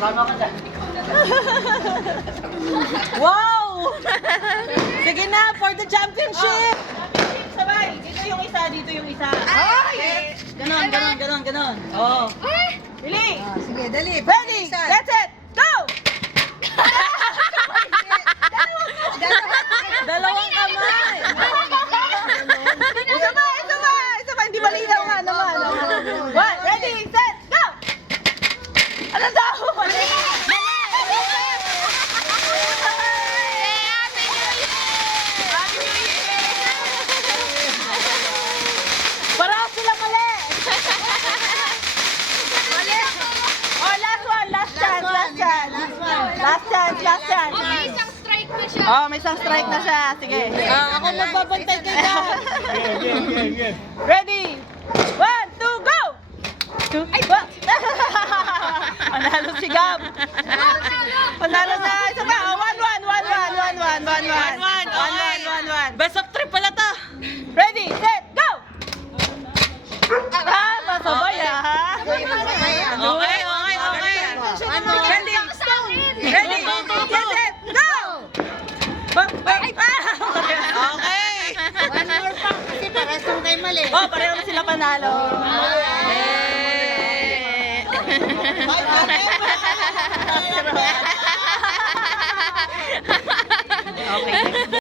Tama ka dyan. Wow! Sige na, for the championship! Sabay! Dito yung isa, dito yung isa. Ay! Ganon. Oh. Bili! Sige, dali. Ready! Get it! Go! Dalawang kamay! Isa pa! Hindi malinaw nga naman. One, ready, set, go! Ano daw? Mali! Para sila mali! Oh, last one, last chance. Okay, isang strike na siya. Oh, may isang strike na siya. Sige. Ako magbabantay kay Dan. Ready? One, two, go! Ay, ba? Panalo si Gab. Panalo na. Isa pa. Oh, 1-1. Best of 3 pala to. Ready, set, go! Pasabay ha. Okay. Ready? Ready? Get set, go! Okay. One more pa kasi parasong kayo mali. Oh, pareho na sila panalo. Eh.